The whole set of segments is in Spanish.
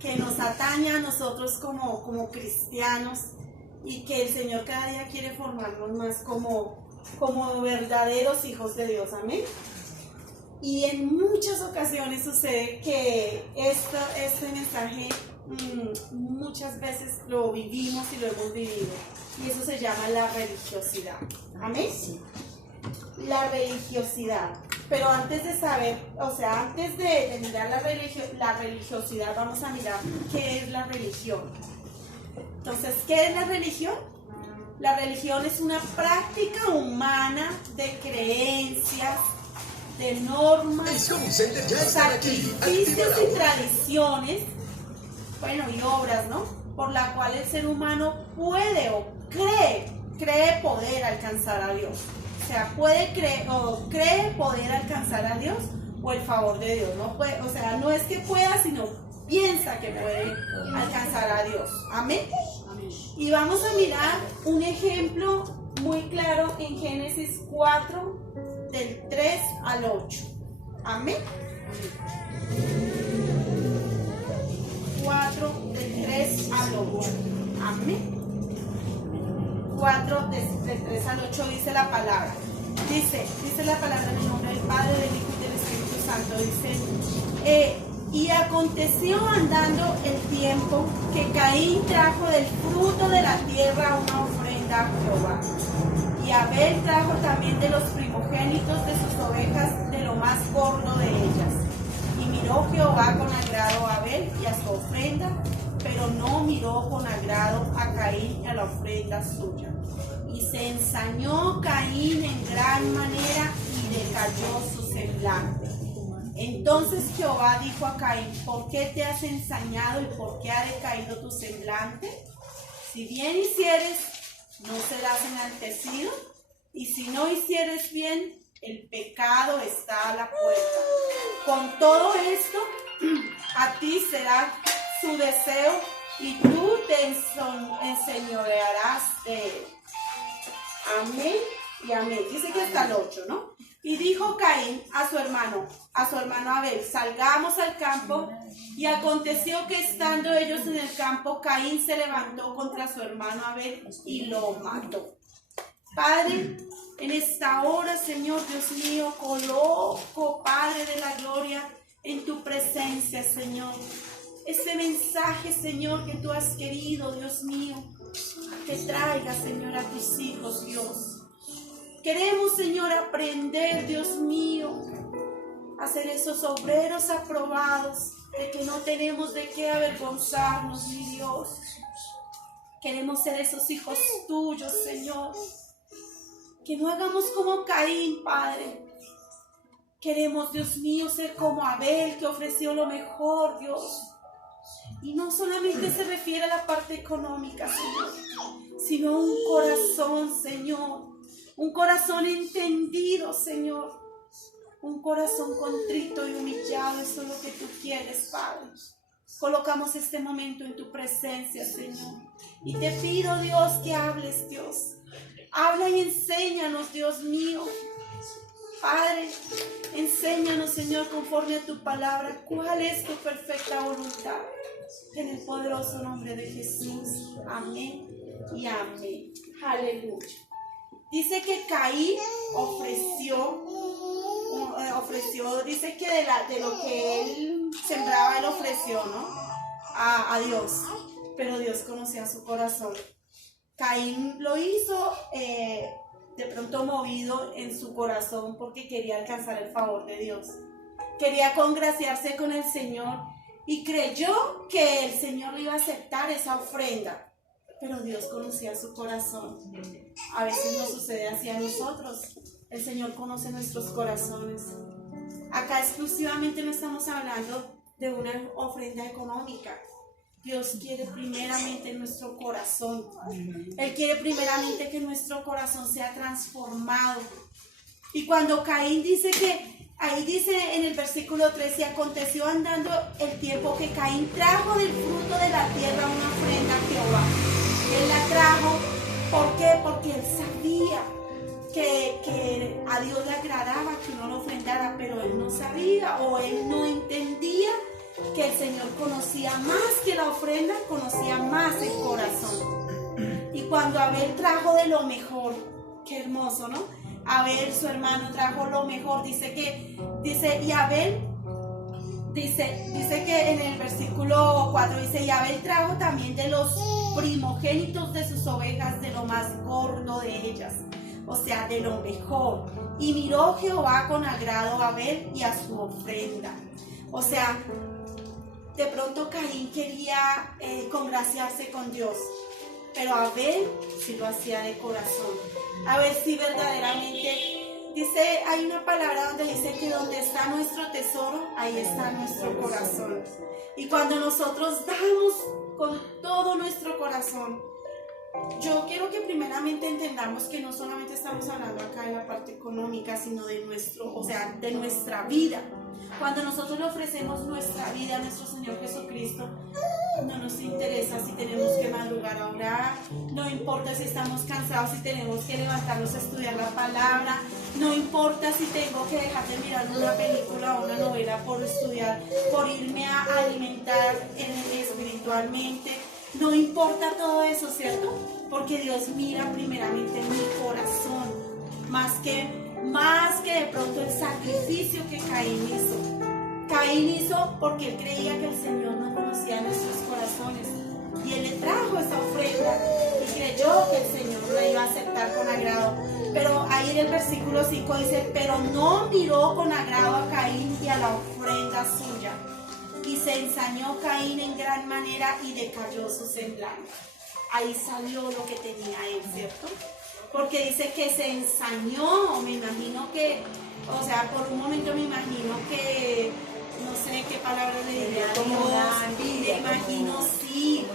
que nos atañe a nosotros como cristianos, y que el Señor cada día quiere formarnos más como verdaderos hijos de Dios. Amén. Y en muchas ocasiones sucede que este mensaje muchas veces lo vivimos y lo hemos vivido, y eso se llama la religiosidad. Amén. La religiosidad. Pero antes de saber, antes de mirar la religiosidad, vamos a mirar qué es la religión. Entonces, ¿qué es la religión? La religión es una práctica humana de creencias, de normas, sacrificios y tradiciones, y obras, ¿no? Por la cual el ser humano puede o cree poder alcanzar a Dios. O sea, cree poder alcanzar a Dios o el favor de Dios. No es que pueda, sino piensa que puede alcanzar a Dios. Amén. Y vamos a mirar un ejemplo muy claro en Génesis 4, del 3 al 8. Amén. 4, del 3 al 8. Amén. 4, del 3 al 8 dice la palabra. Dice la palabra en el nombre del Padre, del Hijo y del Espíritu Santo. Dice, y aconteció andando el tiempo que Caín trajo del fruto de la tierra una ofrenda a Jehová. Y Abel trajo también de los primogénitos de sus ovejas, de lo más gordo de ellas. Y miró Jehová con agrado a Abel y a su ofrenda, pero no miró con agrado a Caín y a la ofrenda suya. Y se ensañó Caín en gran manera y decayó su semblante. Entonces Jehová dijo a Caín, ¿por qué te has ensañado y por qué ha decaído tu semblante? Si bien hicieres, no serás enaltecido, y si no hicieres bien, el pecado está a la puerta. Con todo esto, a ti será su deseo, y tú te enseñorearás de él. Amén y amén. Dice que hasta el 8, ¿no? Y dijo Caín a su hermano Abel, salgamos al campo. Y aconteció que estando ellos en el campo, Caín se levantó contra su hermano Abel y lo mató. Padre, en esta hora, Señor Dios mío, coloco, Padre de la gloria, en tu presencia, Señor, este mensaje, Señor, que tú has querido, Dios mío, que traiga, Señor, a tus hijos, Dios. Queremos, Señor, aprender, Dios mío, a ser esos obreros aprobados, de que no tenemos de qué avergonzarnos, mi Dios. Queremos ser esos hijos tuyos, Señor. Que no hagamos como Caín, Padre. Queremos, Dios mío, ser como Abel, que ofreció lo mejor, Dios. Y no solamente se refiere a la parte económica, Señor, sino un corazón, Señor. Un corazón entendido, Señor. Un corazón contrito y humillado. Eso es lo que tú quieres, Padre. Colocamos este momento en tu presencia, Señor. Y te pido, Dios, que hables, Dios. Habla y enséñanos, Dios mío. Padre, enséñanos, Señor, conforme a tu palabra, cuál es tu perfecta voluntad. En el poderoso nombre de Jesús. Amén y amén. Aleluya. Dice que Caín ofreció, dice que de lo que él sembraba, él ofreció, ¿no? A Dios. Pero Dios conocía su corazón. Caín lo hizo de pronto movido en su corazón porque quería alcanzar el favor de Dios. Quería congraciarse con el Señor y creyó que el Señor le iba a aceptar esa ofrenda. Pero Dios conocía su corazón. A veces nos sucede así a nosotros. El Señor conoce nuestros corazones. Acá exclusivamente no estamos hablando de una ofrenda económica. Dios quiere primeramente nuestro corazón. Él quiere primeramente que nuestro corazón sea transformado. Y cuando Caín dice que, ahí dice en el versículo 13, aconteció andando el tiempo que Caín trajo del fruto de la tierra una ofrenda a Jehová. Él la trajo, ¿por qué? Porque él sabía que a Dios le agradaba que uno lo ofrendara, pero él no sabía o él no entendía que el Señor conocía más que la ofrenda, conocía más el corazón. Y cuando Abel trajo de lo mejor, qué hermoso, ¿no? Abel, su hermano, trajo lo mejor. Dice y Abel, dice que en el versículo 4 dice, y Abel trajo también de los primogénitos de sus ovejas, de lo más gordo de ellas, o sea, de lo mejor. Y miró Jehová con agrado a Abel y a su ofrenda. O sea, de pronto Caín quería congraciarse con Dios, pero Abel sí lo hacía de corazón. A ver si verdaderamente, dice, hay una palabra donde dice que donde está nuestro tesoro, ahí está nuestro corazón. Y cuando nosotros damos con todo nuestro corazón, yo quiero que primeramente entendamos que no solamente estamos hablando acá de la parte económica, sino de de nuestra vida. Cuando nosotros le ofrecemos nuestra vida a nuestro Señor Jesucristo, no nos interesa si tenemos que madrugar a orar, no importa si estamos cansados, si tenemos que levantarnos a estudiar la palabra, no importa si tengo que dejar de mirar una película o una novela por estudiar, por irme a alimentar espiritualmente. No importa todo eso, ¿cierto? Porque Dios mira primeramente mi corazón, más que de pronto el sacrificio que Caín hizo. Caín hizo porque él creía que el Señor no conocía nuestros corazones. Y él le trajo esa ofrenda y creyó que el Señor la iba a aceptar con agrado. Pero ahí en el versículo 5 dice, pero no miró con agrado a Caín y a la ofrenda suya. Y se ensañó Caín en gran manera y decayó su semblante. Ahí salió lo que tenía él, ¿cierto? Porque dice que se ensañó, me imagino que, o sea, por un momento me imagino que, no sé qué palabra le diría a Dios, me imagino, sí,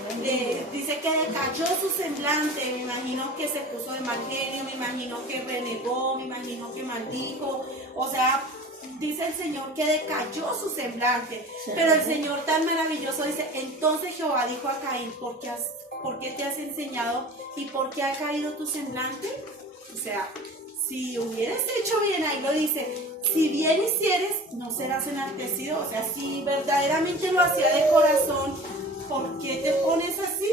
dice que decayó su semblante, me imagino que se puso de mal genio, me imagino que renegó, me imagino que maldijo, o sea, dice el Señor que decayó su semblante, pero el Señor tan maravilloso dice, entonces Jehová dijo a Caín, ¿por qué te has enseñado y por qué ha caído tu semblante? O sea, si hubieras hecho bien, ahí lo dice, si bien hicieres, no serás enaltecido. O sea, si verdaderamente lo hacía de corazón, ¿por qué te pones así?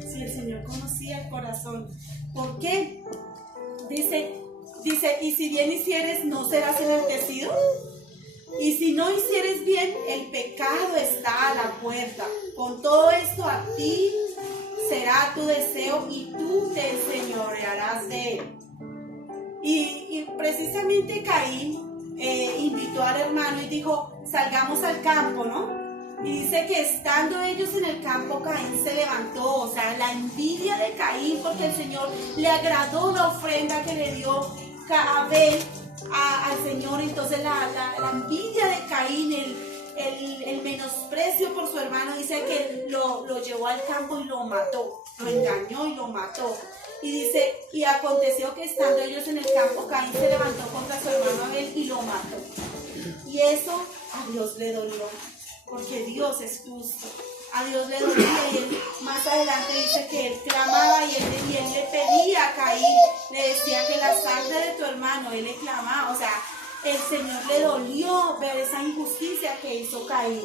Si el Señor conocía el corazón, ¿por qué? Dice, y si bien hicieres, no serás enaltecido. Y si no hicieres bien, el pecado está a la puerta. Con todo esto a ti será tu deseo y tú te enseñorearás de él. Y precisamente Caín invitó al hermano y dijo, salgamos al campo, ¿no? Y dice que estando ellos en el campo, Caín se levantó, o sea, la envidia de Caín, porque el Señor le agradó la ofrenda que le dio Abel al Señor. Entonces la envidia de Caín, el menosprecio por su hermano, dice que lo llevó al campo y lo mató, lo engañó y lo mató. Y dice, y aconteció que estando ellos en el campo, Caín se levantó contra su hermano Abel y lo mató. Y eso a Dios le dolió, porque Dios es justo. A Dios le dolía y él más adelante dice que él clamaba y él le pedía a Caín, le decía que la sangre de tu hermano, él le clamaba, o sea, el Señor le dolió ver esa injusticia que hizo Caín.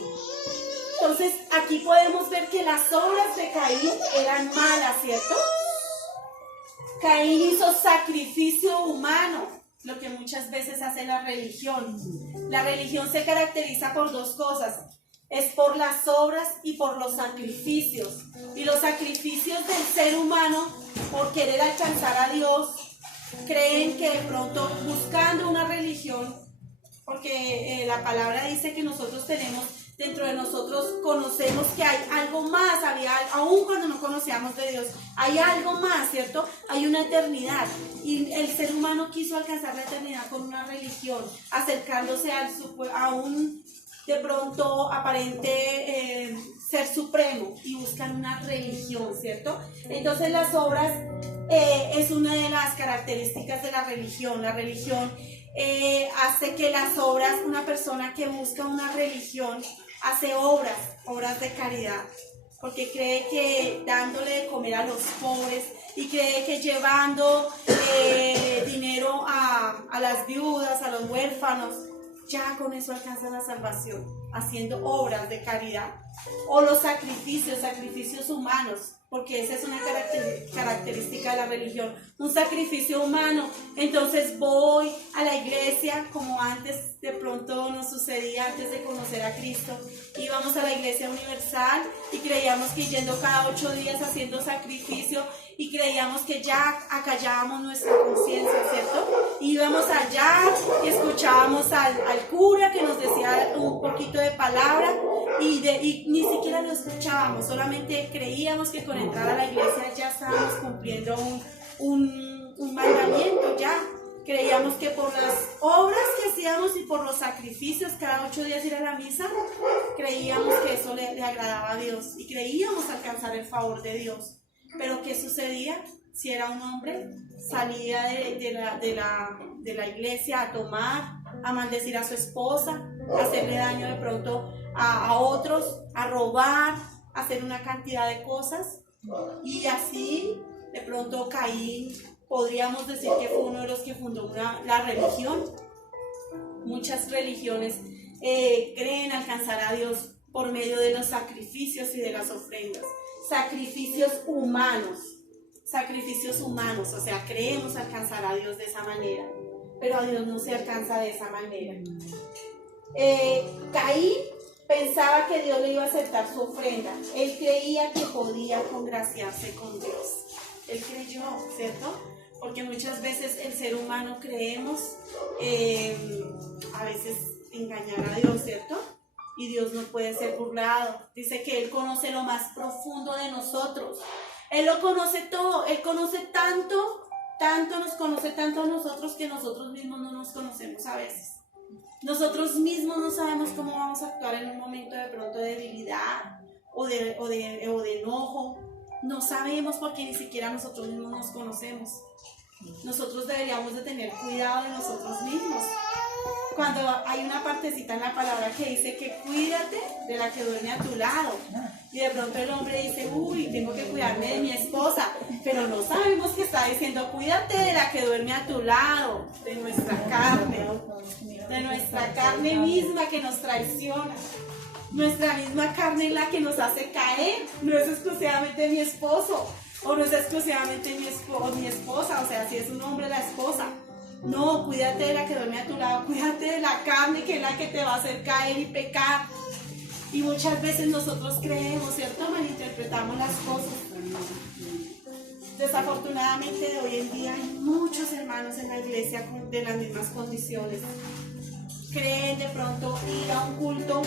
Entonces aquí podemos ver que las obras de Caín eran malas, ¿cierto? Caín hizo sacrificio humano, lo que muchas veces hace la religión. La religión se caracteriza por dos cosas, es por las obras y por los sacrificios. Y los sacrificios del ser humano, por querer alcanzar a Dios, creen que de pronto buscando una religión, porque la palabra dice que nosotros tenemos, dentro de nosotros conocemos que hay algo más, aún cuando no conocíamos de Dios, hay algo más, ¿cierto? Hay una eternidad y el ser humano quiso alcanzar la eternidad con una religión, acercándose a un de pronto aparente ser supremo y buscan una religión, ¿cierto? Entonces las obras es una de las características de la religión. La religión hace que las obras, una persona que busca una religión hace obras de caridad, porque cree que dándole de comer a los pobres y cree que llevando dinero a las viudas, a los huérfanos, ya con eso alcanza la salvación. haciendo obras de caridad, o los sacrificios humanos, porque esa es una característica de la religión, un sacrificio humano. Entonces voy a la iglesia, como antes de pronto nos sucedía antes de conocer a Cristo, íbamos a la iglesia universal y creíamos que yendo cada 8 días haciendo sacrificio, y creíamos que ya acallábamos nuestra conciencia, ¿cierto? Íbamos allá y escuchábamos al cura que nos decía un poquito de palabra y ni siquiera lo escuchábamos, solamente creíamos que con entrar a la iglesia ya estábamos cumpliendo un mandamiento, ya. Creíamos que por las obras que hacíamos y por los sacrificios, cada 8 días ir a la misa, creíamos que eso le agradaba a Dios y creíamos alcanzar el favor de Dios. Pero ¿qué sucedía? Si era un hombre, salía de la iglesia a tomar, a maldecir a su esposa, a hacerle daño de pronto a otros, a robar, a hacer una cantidad de cosas. Y así, de pronto Caín, podríamos decir que fue uno de los que fundó la religión. Muchas religiones creen alcanzar a Dios por medio de los sacrificios y de las ofrendas. Sacrificios humanos, o sea, creemos alcanzar a Dios de esa manera, pero a Dios no se alcanza de esa manera. Caín pensaba que Dios le iba a aceptar su ofrenda, él creía que podía congraciarse con Dios, él creyó, ¿cierto? Porque muchas veces el ser humano creemos a veces engañar a Dios, ¿cierto? Y Dios no puede ser burlado. Dice que Él conoce lo más profundo de nosotros. Él lo conoce todo. Él conoce tanto, nos conoce tanto a nosotros que nosotros mismos no nos conocemos a veces. Nosotros mismos no sabemos cómo vamos a actuar en un momento de pronto de debilidad o de enojo. No sabemos porque ni siquiera nosotros mismos nos conocemos. Nosotros deberíamos de tener cuidado de nosotros mismos. Cuando hay una partecita en la palabra que dice que cuídate de la que duerme a tu lado, y de pronto el hombre dice, uy, tengo que cuidarme de mi esposa, pero no sabemos que está diciendo, cuídate de la que duerme a tu lado, de nuestra carne misma que nos traiciona. Nuestra misma carne es la que nos hace caer, no es exclusivamente mi esposo, o no es exclusivamente mi esposa, o sea, si es un hombre, la esposa. No, cuídate de la que duerme a tu lado, cuídate de la carne que es la que te va a hacer caer y pecar. Y muchas veces nosotros creemos, ¿cierto? Malinterpretamos las cosas. Desafortunadamente hoy en día hay muchos hermanos en la iglesia de las mismas condiciones. Creen de pronto ir a un culto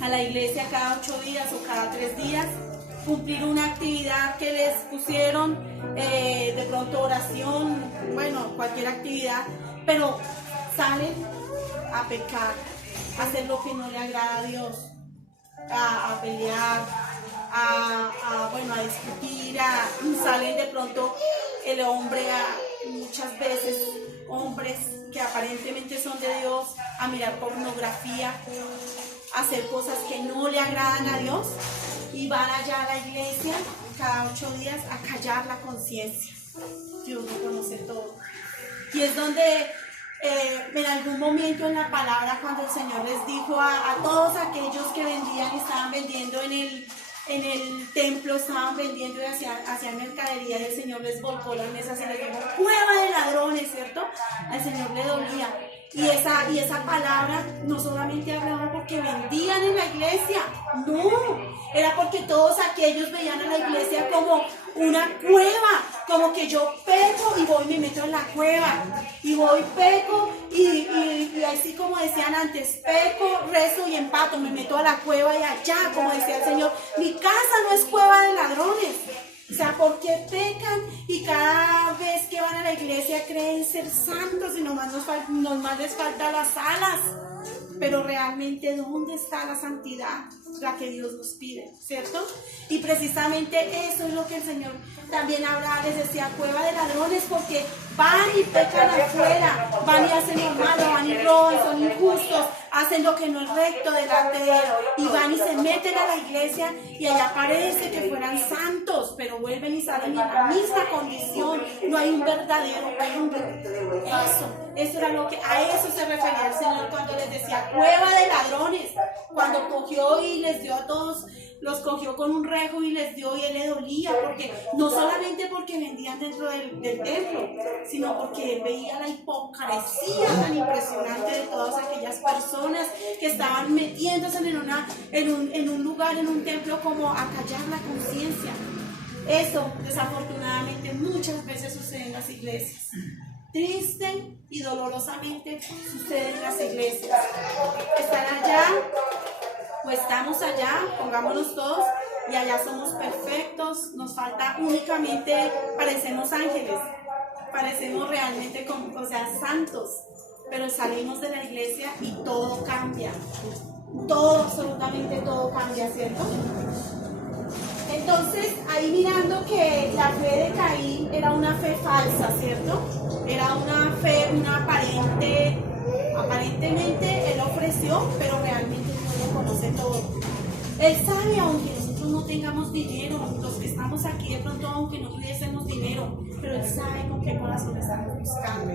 a la iglesia cada 8 días o cada 3 días, cumplir una actividad que les pusieron, de pronto oración, bueno, cualquier actividad, pero salen a pecar, a hacer lo que no le agrada a Dios, a pelear, a discutir, salen de pronto el hombre, muchas veces hombres que aparentemente son de Dios, a mirar pornografía, a hacer cosas que no le agradan a Dios, y van allá a la iglesia cada 8 días a callar la conciencia. Dios lo conoce todo. Y es donde en algún momento en la palabra, cuando el Señor les dijo a todos aquellos que vendían, estaban vendiendo en el templo, estaban vendiendo y hacían mercadería, y el Señor les volcó las mesas y les dijo, cueva de ladrones, ¿cierto? Al Señor le dolía. Y esa palabra no solamente hablaba porque vendían en la iglesia, no, era porque todos aquellos veían a la iglesia como una cueva, como que yo peco y voy y me meto en la cueva, y voy, peco y así como decían antes, peco, rezo y empato, me meto a la cueva y allá, como decía el Señor, mi casa no es cueva de ladrones. O sea, ¿por qué pecan y cada vez que van a la iglesia creen ser santos y nomás les falta las alas? Pero realmente, ¿dónde está la santidad? La que Dios nos pide, ¿cierto? Y precisamente eso es lo que el Señor también hablaba, les decía, cueva de ladrones, porque van y pecan afuera, van y hacen lo malo, van y roban, son injustos, hacen lo que no es recto delante de Él y van y se meten a la iglesia y allá parece que fueran santos, pero vuelven y salen en la misma condición. No hay un verdadero cambio. Eso era lo que, a eso se refería el Señor cuando les decía cueva de ladrones, cuando cogió y les dio a todos, los cogió con un rejo y les dio y Él le dolía, porque no solamente porque vendían dentro del templo, sino porque veía la hipocresía tan impresionante de todas aquellas personas que estaban metiéndose en un lugar, en un templo, como a callar la conciencia. Eso desafortunadamente muchas veces sucede en las iglesias. Triste y dolorosamente sucede en las iglesias. Están allá o estamos allá, pongámonos todos, y allá somos perfectos, nos falta únicamente, parecemos ángeles, parecemos realmente como, o sea, santos, pero salimos de la iglesia y todo cambia, todo, absolutamente todo cambia, ¿cierto? Entonces, ahí mirando que la fe de Caín era una fe falsa, ¿cierto? Era una fe, aparentemente él ofreció, pero realmente no lo conoce todo. Él sabe, aunque nosotros no tengamos dinero, los que estamos aquí de pronto, aunque no tuviésemos dinero, pero Él sabe con qué corazón estamos buscando.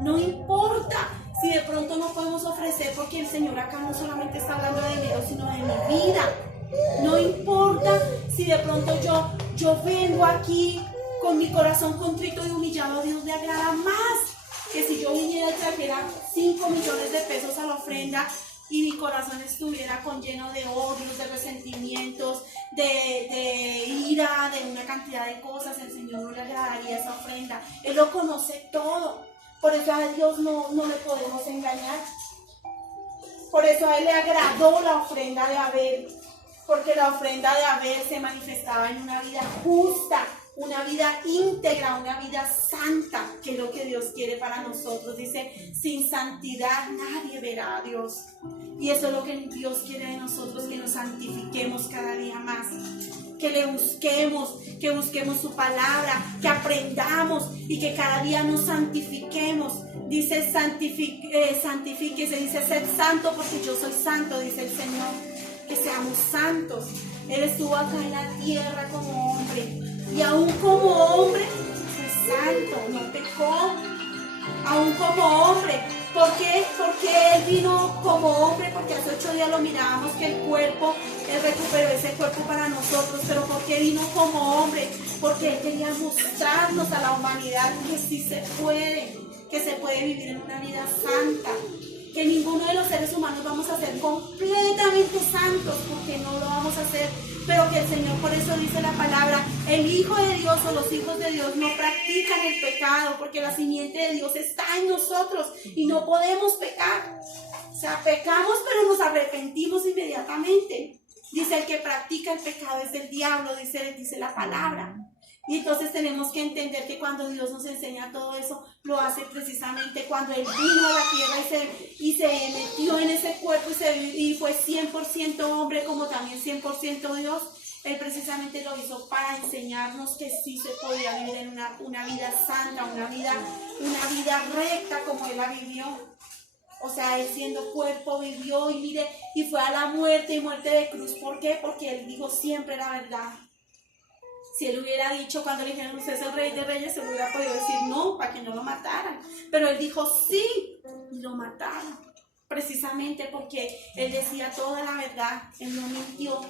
No importa si de pronto no podemos ofrecer, porque el Señor acá no solamente está hablando de dinero, sino de mi vida. No importa si de pronto yo vengo aquí con mi corazón contrito y humillado, a Dios le agrada más que si yo viniera y trajera 5 millones de pesos a la ofrenda y mi corazón estuviera lleno de odios, de resentimientos, de ira, de una cantidad de cosas. El Señor no le agradaría esa ofrenda. Él lo conoce todo. Por eso a Dios no le podemos engañar. Por eso a Él le agradó la ofrenda de Abel, porque la ofrenda de Abel se manifestaba en una vida justa, una vida íntegra, una vida santa, que es lo que Dios quiere para nosotros. Dice, sin santidad nadie verá a Dios. Y eso es lo que Dios quiere de nosotros, que nos santifiquemos cada día más, que le busquemos, que busquemos su palabra, que aprendamos y que cada día nos santifiquemos. Dice, santifíquese, dice, sed santo porque yo soy santo, dice el Señor, que seamos santos. Él estuvo acá en la tierra como hombre, y aún como hombre fue santo, no pecó, aún como hombre. ¿Por qué? Porque Él vino como hombre, porque hace 8 días lo mirábamos que el cuerpo, Él recuperó ese cuerpo para nosotros. Pero ¿por qué vino como hombre? Porque Él quería mostrarnos a la humanidad que sí se puede, que se puede vivir en una vida santa, que ninguno de los seres humanos vamos a ser completamente santos, porque no lo vamos a hacer, pero que el Señor, por eso dice la palabra, el Hijo de Dios o los hijos de Dios no practican el pecado, porque la simiente de Dios está en nosotros y no podemos pecar. O sea, pecamos, pero nos arrepentimos inmediatamente. Dice, el que practica el pecado es del diablo, dice la palabra. Y entonces tenemos que entender que cuando Dios nos enseña todo eso, lo hace precisamente cuando Él vino a la tierra y se metió en ese cuerpo y fue 100% hombre como también 100% Dios. Él precisamente lo hizo para enseñarnos que sí se podía vivir en una vida santa, una vida recta como Él la vivió. O sea, Él siendo cuerpo vivió y mire, y fue a la muerte y muerte de cruz. ¿Por qué? Porque Él dijo siempre la verdad. Si Él hubiera dicho cuando le dijeron, usted es el Rey de Reyes, se hubiera podido decir no, para que no lo mataran. Pero Él dijo sí, y lo mataron. Precisamente porque Él decía toda la verdad, Él no mintió.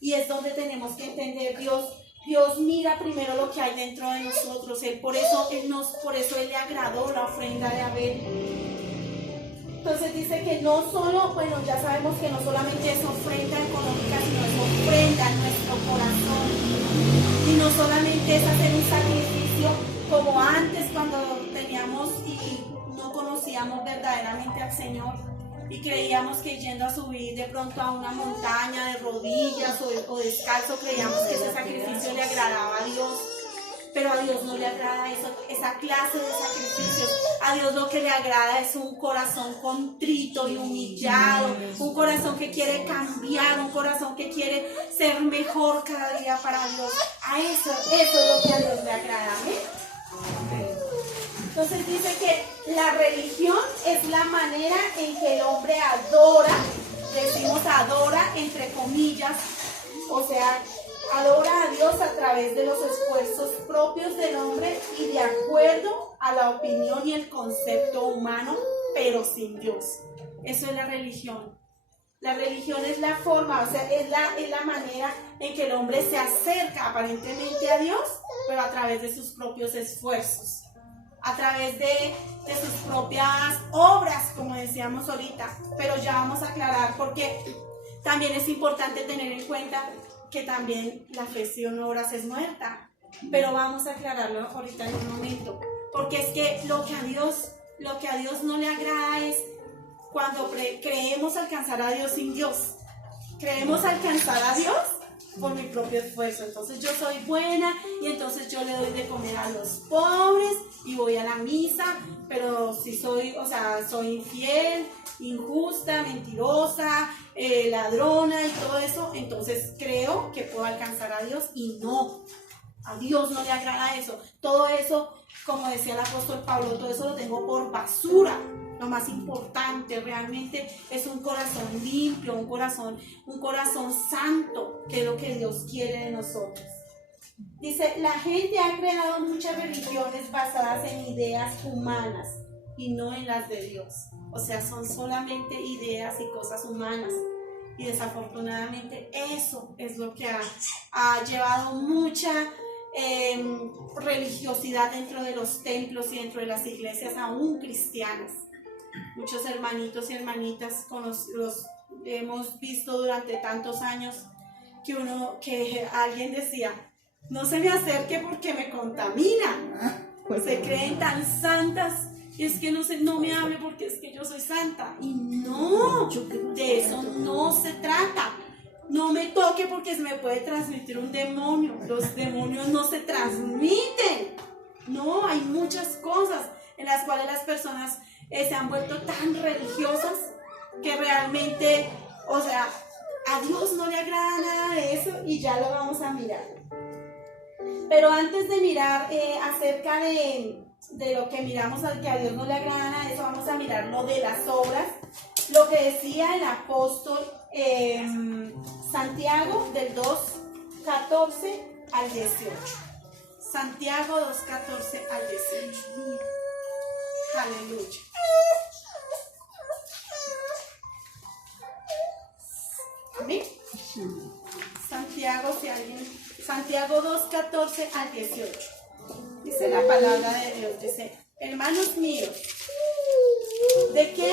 Y es donde tenemos que entender, Dios mira primero lo que hay dentro de nosotros. Por eso Él le agradó la ofrenda de Abel. Entonces dice que no solo, bueno, ya sabemos que no solamente es ofrenda económica, sino es ofrenda en nuestro corazón. Y no solamente es hacer un sacrificio como antes cuando teníamos y no conocíamos verdaderamente al Señor y creíamos que yendo a subir de pronto a una montaña de rodillas o descalzo, creíamos que ese sacrificio le agradaba a Dios. Pero a Dios no le agrada esa clase de sacrificios. A Dios lo que le agrada es un corazón contrito y humillado, un corazón que quiere cambiar, un corazón que quiere ser mejor cada día para Dios. A eso es lo que a Dios le agrada. Entonces dice que la religión es la manera en que el hombre adora, decimos adora entre comillas, o sea, adora a Dios a través de los esfuerzos propios del hombre y de acuerdo a la opinión y el concepto humano, pero sin Dios. Eso es la religión. La religión es la forma, o sea, es la manera en que el hombre se acerca aparentemente a Dios, pero a través de sus propios esfuerzos, a través de sus propias obras, como decíamos ahorita. Pero ya vamos a aclarar porque también es importante tener en cuenta que también la fe sin obras es muerta. Pero vamos a aclararlo ahorita en un momento, porque es que lo que a Dios no le agrada es cuando creemos alcanzar a Dios sin Dios. Creemos alcanzar a Dios por mi propio esfuerzo. Entonces yo soy buena y entonces yo le doy de comer a los pobres y voy a la misa, pero si soy infiel, injusta, mentirosa, ladrona y todo eso, entonces creo que puedo alcanzar a Dios y no. A Dios no le agrada eso. Todo eso, como decía el apóstol Pablo, todo eso lo tengo por basura. Lo más importante realmente es un corazón limpio, un corazón santo, que es lo que Dios quiere de nosotros. Dice, la gente ha creado muchas religiones basadas en ideas humanas y no en las de Dios. O sea, son solamente ideas y cosas humanas. Y desafortunadamente eso es lo que ha llevado mucha religiosidad dentro de los templos y dentro de las iglesias aún cristianas. Muchos hermanitos y hermanitas los hemos visto durante tantos años que alguien decía, no se me acerque porque me contamina. Se creen tan santas y es que no me hable porque es que yo soy santa. Y no, de eso no se trata. No me toque porque se me puede transmitir un demonio. Los demonios no se transmiten. No, hay muchas cosas en las cuales las personas se han vuelto tan religiosas que realmente, o sea, a Dios no le agrada nada de eso y ya lo vamos a mirar. Pero antes de mirar acerca de lo que miramos al que a Dios no le agrada nada de eso, vamos a mirar lo de las obras, lo que decía el apóstol Santiago del 2:14 al 18. Santiago 2:14 al 18. Aleluya. Amén. Santiago 2:14 al 18. Dice la palabra de Dios, dice, hermanos míos, ¿de qué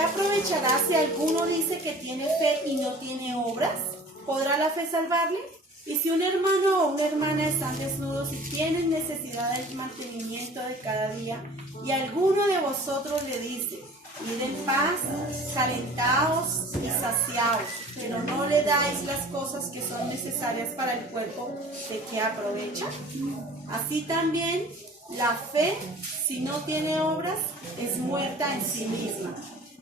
aprovechará si alguno dice que tiene fe y no tiene obras? ¿Podrá la fe salvarle? Y si un hermano o una hermana están desnudos y tienen necesidad del mantenimiento de cada día, y alguno de vosotros le dice, id en paz, calentaos y saciaos, pero no le dais las cosas que son necesarias para el cuerpo, ¿de qué aprovecha? Así también la fe, si no tiene obras, es muerta en sí misma.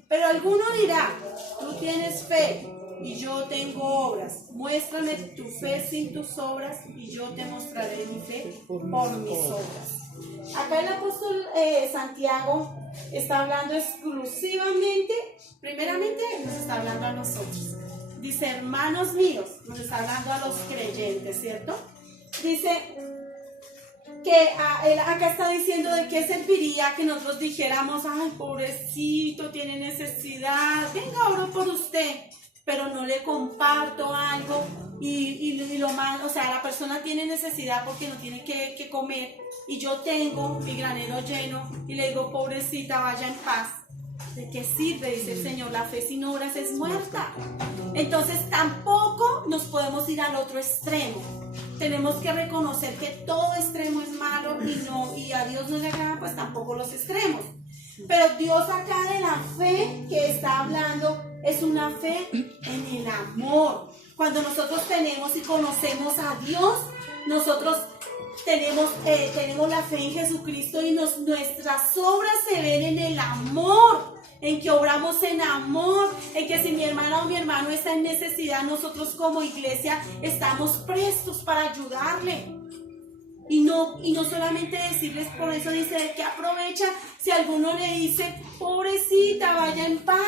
Pero alguno dirá, tú tienes fe y yo tengo obras. Muéstrame tu fe sin tus obras y yo te mostraré mi fe por mis obras. Acá el apóstol Santiago está hablando exclusivamente, primeramente nos está hablando a nosotros. Dice, hermanos míos, nos está hablando a los creyentes, ¿cierto? Dice que él acá está diciendo de qué serviría que nosotros dijéramos, ay, pobrecito, tiene necesidad, venga, oro por usted, pero no le comparto algo y lo más, o sea, la persona tiene necesidad porque no tiene que comer y yo tengo mi granero lleno y le digo, pobrecita, vaya en paz. ¿De qué sirve? Dice el Señor, la fe sin obras es muerta. Entonces tampoco nos podemos ir al otro extremo. Tenemos que reconocer que todo extremo es malo y a Dios no le agrada, pues tampoco los extremos. Pero Dios acá de la fe que está hablando es una fe en el amor. Cuando nosotros tenemos y conocemos a Dios, nosotros tenemos la fe en Jesucristo y nuestras obras se ven en el amor, en que obramos en amor, en que si mi hermana o mi hermano está en necesidad, nosotros como iglesia estamos prestos para ayudarle. Y no solamente decirles, por eso dice, ¿de qué aprovecha si alguno le dice, pobrecita, vaya en paz?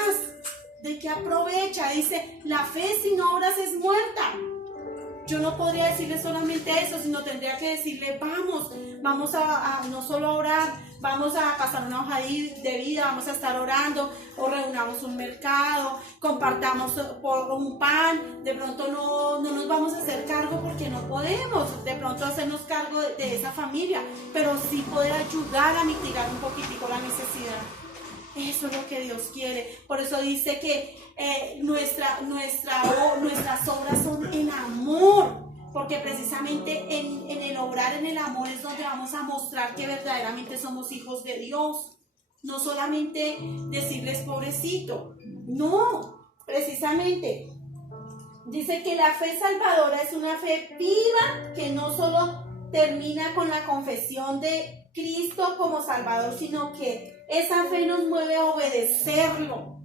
¿De qué aprovecha? Dice, la fe sin obras es muerta. Yo no podría decirle solamente eso, sino tendría que decirle, vamos a no solo a orar, vamos a pasar una hoja de vida, vamos a estar orando, o reunamos un mercado, compartamos por un pan. De pronto no nos vamos a hacer cargo porque no podemos, de pronto hacernos cargo de esa familia, pero sí poder ayudar a mitigar un poquitico la necesidad. Eso es lo que Dios quiere. Por eso dice que nuestras obras son en amor, porque precisamente en el obrar en el amor es donde vamos a mostrar que verdaderamente somos hijos de Dios. No solamente decirles pobrecito, no, precisamente dice que la fe salvadora es una fe viva que no solo termina con la confesión de Cristo como Salvador, sino que esa fe nos mueve a obedecerlo.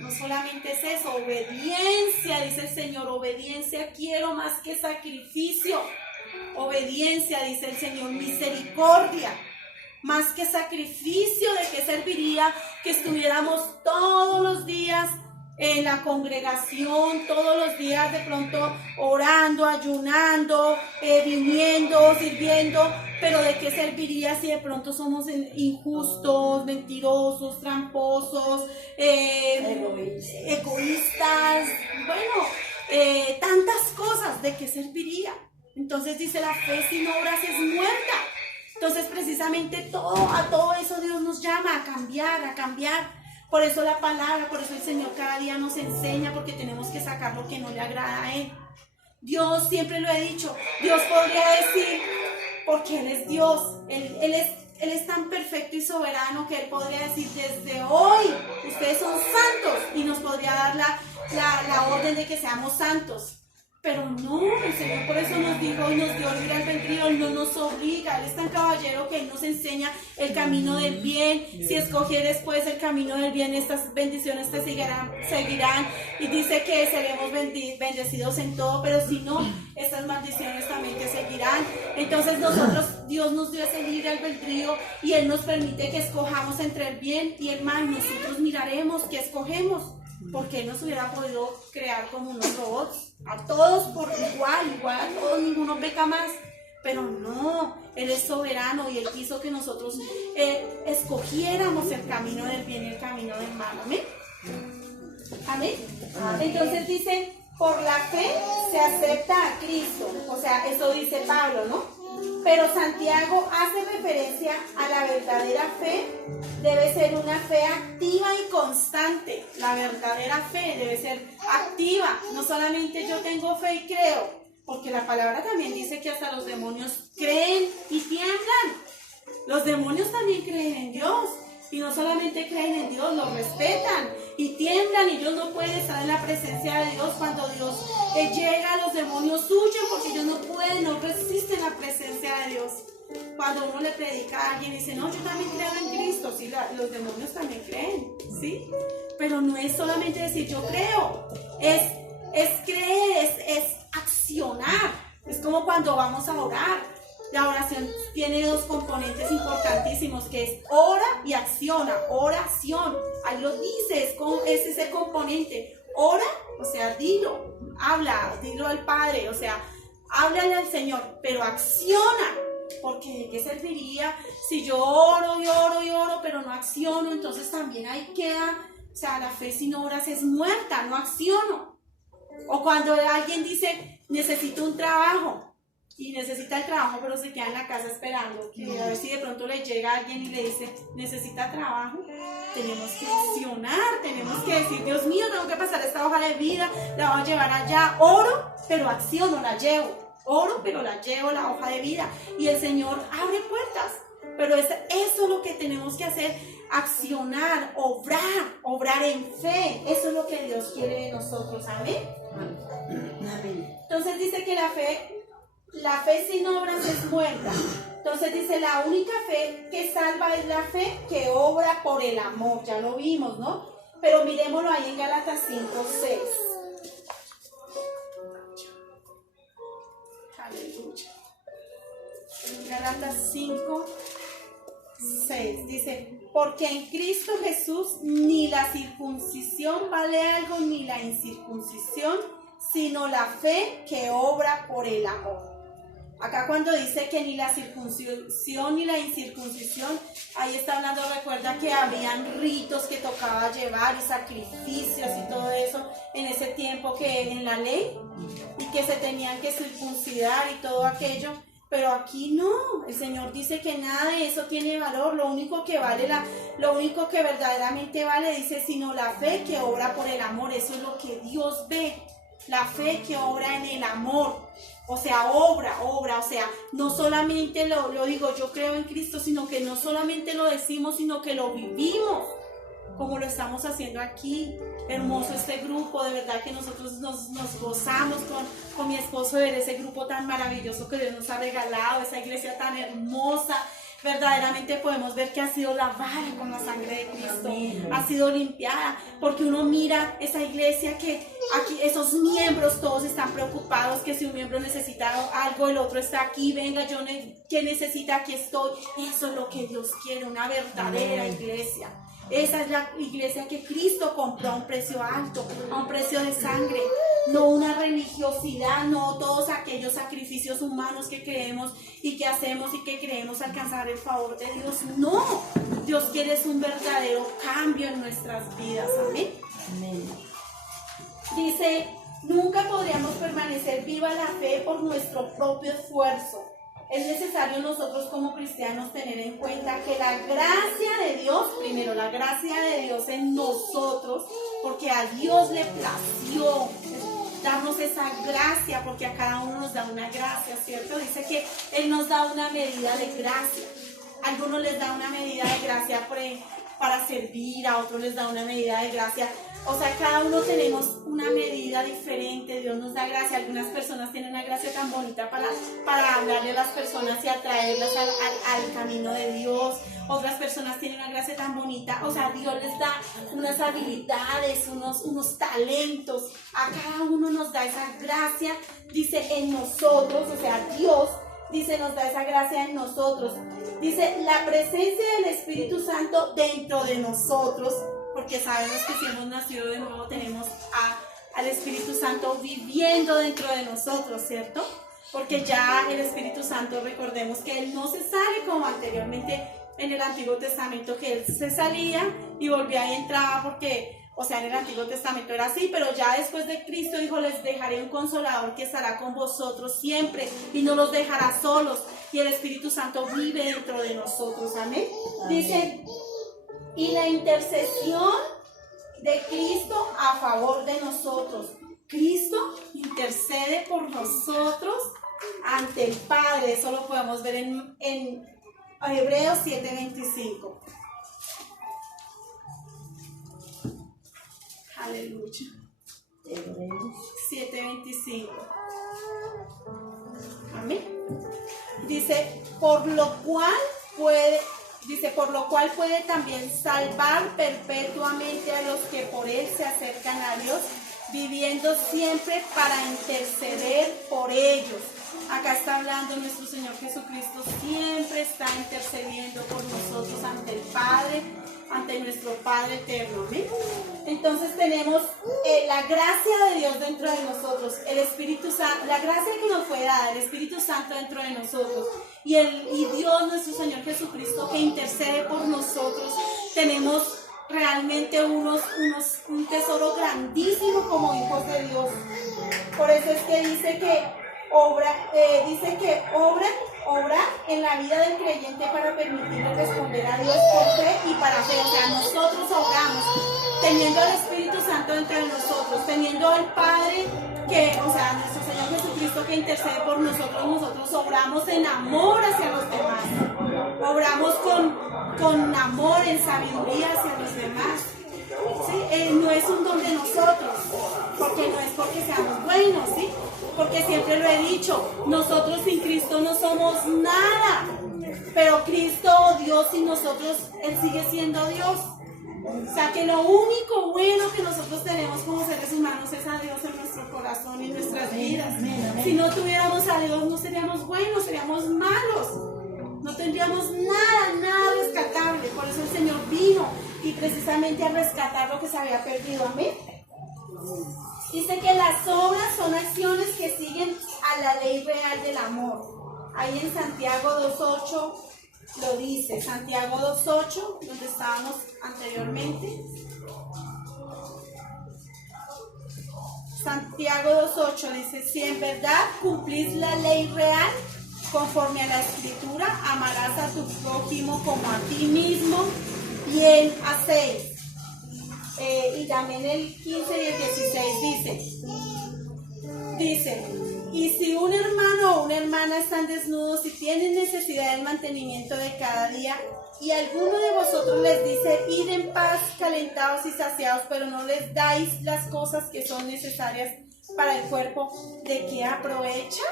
No solamente es eso, obediencia, dice el Señor, obediencia quiero más que sacrificio. Obediencia, dice el Señor, misericordia, más que sacrificio. ¿De qué serviría que estuviéramos todos los días en la congregación, todos los días de pronto orando, ayunando, viniendo, sirviendo? Pero ¿de qué serviría si de pronto somos injustos, mentirosos, tramposos, egoístas? Bueno, tantas cosas. ¿De qué serviría? Entonces dice, la fe sin obras es muerta. Entonces precisamente a todo eso Dios nos llama a cambiar. Por eso la palabra, por eso el Señor cada día nos enseña, porque tenemos que sacar lo que no le agrada a Él. Dios, siempre lo he dicho, Dios podría decir, porque Él es Dios, Él es tan perfecto y soberano que Él podría decir, desde hoy ustedes son santos, y nos podría dar la orden de que seamos santos. Pero no, el Señor por eso nos dijo y nos dio libre albedrío. Él no nos obliga, Él es tan caballero que Él nos enseña el camino del bien. Si escogieres pues el camino del bien, estas bendiciones te seguirán. Y dice que seremos bendecidos en todo, pero si no, estas maldiciones también te seguirán. Entonces Dios nos dio ese libre albedrío y Él nos permite que escojamos entre el bien y el mal. Nosotros miraremos qué escogemos, porque Él nos hubiera podido crear como unos robots, a todos por igual, a todos, ninguno peca más. Pero no, Él es soberano y Él quiso que nosotros escogiéramos el camino del bien y el camino del mal. ¿Amén? ¿Amén? Entonces dice, por la fe se acepta a Cristo. O sea, eso dice Pablo, ¿no? Pero Santiago hace referencia a la verdadera fe. Debe ser una fe activa y constante. La verdadera fe debe ser activa. No solamente yo tengo fe y creo, porque la palabra también dice que hasta los demonios creen y tiemblan. Los demonios también creen en Dios. Y no solamente creen en Dios, lo respetan y tiemblan, y ellos no pueden estar en la presencia de Dios. Cuando Dios llega, los demonios huyen porque ellos no pueden, no resisten la presencia de Dios. Cuando uno le predica a alguien y dice, no, yo también creo en Cristo, sí, los demonios también creen, ¿sí? Pero no es solamente decir yo creo, es creer, es accionar. Es como cuando vamos a orar. La oración tiene dos componentes importantísimos, que es ora y acciona, oración. Ahí lo dice, es ese componente. Ora, o sea, dilo al Padre, o sea, háblale al Señor, pero acciona. Porque ¿de qué serviría si yo oro y oro y oro, pero no acciono? Entonces también ahí queda, o sea, la fe sin obras es muerta, no acciono. O cuando alguien dice, necesito un trabajo, y necesita el trabajo, pero se queda en la casa esperando que a ver si de pronto le llega alguien y le dice, necesita trabajo. Tenemos que accionar, tenemos que decir, Dios mío, tengo que pasar esta hoja de vida, la voy a llevar allá. Oro, pero acciono, la llevo. Oro, pero la llevo, la hoja de vida. Y el Señor abre puertas. Pero eso es lo que tenemos que hacer, accionar, obrar en fe. Eso es lo que Dios quiere de nosotros, ¿amén? Entonces dice que la fe sin obras es muerta. Entonces dice, la única fe que salva es la fe que obra por el amor. Ya lo vimos, ¿no? Pero miremoslo ahí en Gálatas 5:6. Aleluya. Gálatas 5:6 dice, porque en Cristo Jesús ni la circuncisión vale algo ni la incircuncisión, sino la fe que obra por el amor. Acá cuando dice que ni la circuncisión ni la incircuncisión, ahí está hablando, recuerda que habían ritos que tocaba llevar y sacrificios y todo eso en ese tiempo que en la ley, y que se tenían que circuncidar y todo aquello. Pero aquí no, el Señor dice que nada de eso tiene valor, lo único que vale, lo único que verdaderamente vale, dice, sino la fe que obra por el amor. Eso es lo que Dios ve, la fe que obra en el amor. O sea, obra, o sea, no solamente lo digo, yo creo en Cristo, sino que no solamente lo decimos, sino que lo vivimos, como lo estamos haciendo aquí. Hermoso este grupo, de verdad que nosotros nos gozamos con mi esposo de ver ese grupo tan maravilloso que Dios nos ha regalado, esa iglesia tan hermosa. Verdaderamente podemos ver que ha sido lavada con la sangre de Cristo. Amén. Ha sido limpiada, porque uno mira esa iglesia que aquí esos miembros todos están preocupados, que si un miembro necesita algo, el otro está aquí, venga, que necesita, aquí estoy. Eso es lo que Dios quiere, una verdadera iglesia. Esa es la iglesia que Cristo compró a un precio alto, a un precio de sangre. No una religiosidad, no todos aquellos sacrificios humanos que creemos y que hacemos y que creemos alcanzar el favor de Dios. No, Dios quiere es un verdadero cambio en nuestras vidas. Amén. Amén. Dice, nunca podríamos permanecer viva la fe por nuestro propio esfuerzo. Es necesario nosotros como cristianos tener en cuenta que la gracia de Dios, primero la gracia de Dios en nosotros, porque a Dios le plació darnos esa gracia, porque a cada uno nos da una gracia, ¿cierto? Dice que Él nos da una medida de gracia. A algunos les da una medida de gracia para servir, a otros les da una medida de gracia. O sea, cada uno tenemos una medida diferente. Dios nos da gracia. Algunas personas tienen una gracia tan bonita para hablarle a las personas y atraerlas al camino de Dios. Otras personas tienen una gracia tan bonita. O sea, Dios les da unas habilidades, unos talentos. A cada uno nos da esa gracia, dice, en nosotros. O sea, Dios, dice, nos da esa gracia en nosotros. Dice, la presencia del Espíritu Santo dentro de nosotros. Porque sabemos que si hemos nacido de nuevo tenemos al Espíritu Santo viviendo dentro de nosotros, ¿cierto? Porque ya el Espíritu Santo, recordemos que Él no se sale como anteriormente en el Antiguo Testamento, que Él se salía y volvía y entraba porque, o sea, en el Antiguo Testamento era así, pero ya después de Cristo dijo, les dejaré un consolador que estará con vosotros siempre y no los dejará solos. Y el Espíritu Santo vive dentro de nosotros, ¿amén? Dice, y la intercesión de Cristo a favor de nosotros. Cristo intercede por nosotros ante el Padre. Eso lo podemos ver en Hebreos 7:25. Aleluya. Hebreos 7:25. Amén. Dice, por lo cual puede también salvar perpetuamente a los que por Él se acercan a Dios, viviendo siempre para interceder por ellos. Acá está hablando nuestro Señor Jesucristo, siempre está intercediendo por nosotros ante el Padre, ante nuestro Padre eterno. ¿Sí? Entonces tenemos la gracia de Dios dentro de nosotros, el Espíritu Santo, la gracia que nos fue dada, el Espíritu Santo dentro de nosotros y Dios nuestro Señor Jesucristo que intercede por nosotros. Tenemos realmente un tesoro grandísimo como hijos de Dios. Por eso es que dice que obra en la vida del creyente para permitirle responder a Dios por fe y para fe. O sea, nosotros obramos teniendo al Espíritu Santo entre nosotros, teniendo al Padre nuestro Señor Jesucristo que intercede por nosotros. Nosotros obramos en amor hacia los demás, obramos con amor, en sabiduría hacia los demás. ¿Sí? No es un don de nosotros, porque no es porque seamos buenos, ¿sí? Porque siempre lo he dicho, nosotros sin Cristo no somos nada, pero Cristo, Dios y nosotros, Él sigue siendo Dios. O sea, que lo único bueno que nosotros tenemos como seres humanos es a Dios en nuestro corazón y en nuestras vidas. Si no tuviéramos a Dios, no seríamos buenos, seríamos malos. No tendríamos nada rescatable. Por eso el Señor vino y precisamente a rescatar lo que se había perdido. Amén. Dice que las obras son acciones que siguen a la ley real del amor. Ahí en Santiago 2.8 lo dice. Santiago 2.8, donde estábamos anteriormente. Santiago 2.8 dice: si en verdad cumplís la ley real, conforme a la Escritura, amarás a tu prójimo como a ti mismo, bien hacéis. Y también el 15 y el 16 dice, y si un hermano o una hermana están desnudos y tienen necesidad del mantenimiento de cada día, y alguno de vosotros les dice, id en paz, calentados y saciados, pero no les dais las cosas que son necesarias para el cuerpo, ¿de qué aprovecha?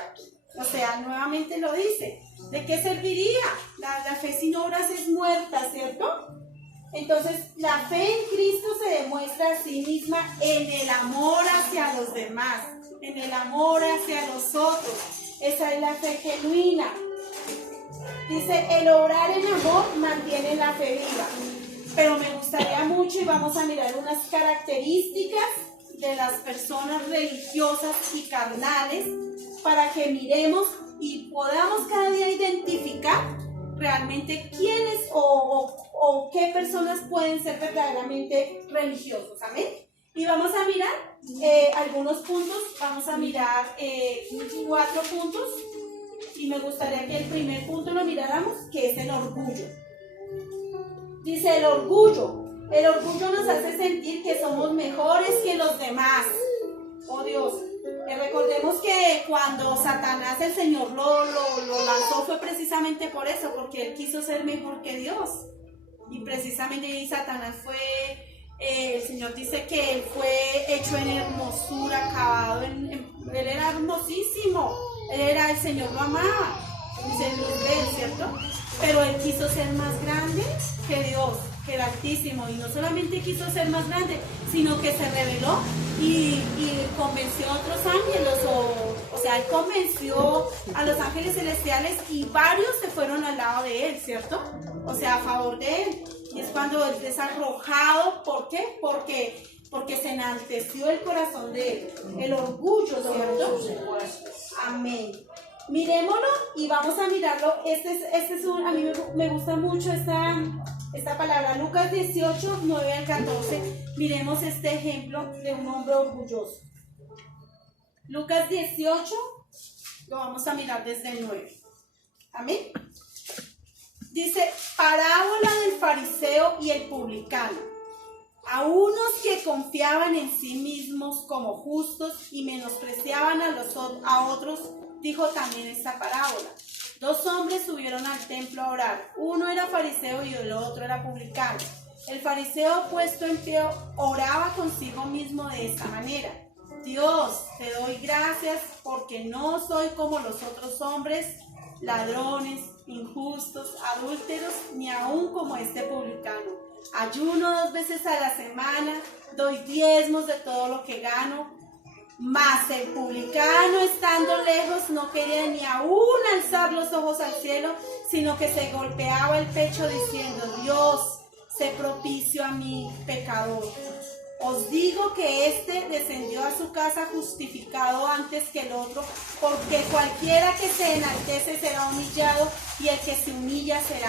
O sea, nuevamente lo dice, ¿de qué serviría? La fe sin obras es muerta, ¿cierto? Entonces, la fe en Cristo se demuestra a sí misma en el amor hacia los demás, en el amor hacia los otros. Esa es la fe genuina. Dice, el obrar en amor mantiene la fe viva. Pero me gustaría mucho, y vamos a mirar unas características de las personas religiosas y carnales, para que miremos y podamos cada día identificar realmente quiénes o qué personas pueden ser verdaderamente religiosos. Amén. Y vamos a mirar algunos puntos, vamos a mirar 4 puntos, y me gustaría que el primer punto lo miráramos, que es el orgullo. Dice el orgullo nos hace sentir que somos mejores que los demás. Oh Dios, recordemos que cuando Satanás, el Señor lo lanzó, fue precisamente por eso, porque él quiso ser mejor que Dios. Y precisamente Satanás fue, el Señor dice que él fue hecho en hermosura, acabado él era hermosísimo, el Señor lo amaba, dice luz de él, ¿cierto? Pero él quiso ser más grande que Dios, que el Altísimo, y no solamente quiso ser más grande, sino que se rebeló y convenció a otros ángeles, o sea, él convenció a los ángeles celestiales, y varios se fueron al lado de él, ¿cierto? O sea, a favor de él. Y es cuando él es arrojado. ¿Por qué? Porque se enalteció el corazón de él, el orgullo, ¿cierto? Amén. Miremoslo y vamos a mirarlo. A mí me gusta mucho esta palabra, Lucas 18, 9 al 14. Miremos este ejemplo de un hombre orgulloso. Lucas 18, lo vamos a mirar desde el 9. Amén. Dice, parábola del fariseo y el publicano. A unos que confiaban en sí mismos como justos y menospreciaban a otros, dijo también esta parábola. 2 hombres subieron al templo a orar. Uno era fariseo y el otro era publicano. El fariseo, puesto en pie, oraba consigo mismo de esta manera: Dios, te doy gracias porque no soy como los otros hombres, ladrones, injustos, adúlteros, ni aún como este publicano. Ayuno 2 veces a la semana, doy diezmos de todo lo que gano. Mas el publicano, estando lejos, no quería ni aún alzar los ojos al cielo, sino que se golpeaba el pecho diciendo: Dios, sé propicio a mí, pecador. Os digo que éste descendió a su casa justificado antes que el otro, porque cualquiera que se enaltece será humillado, y el que se humilla será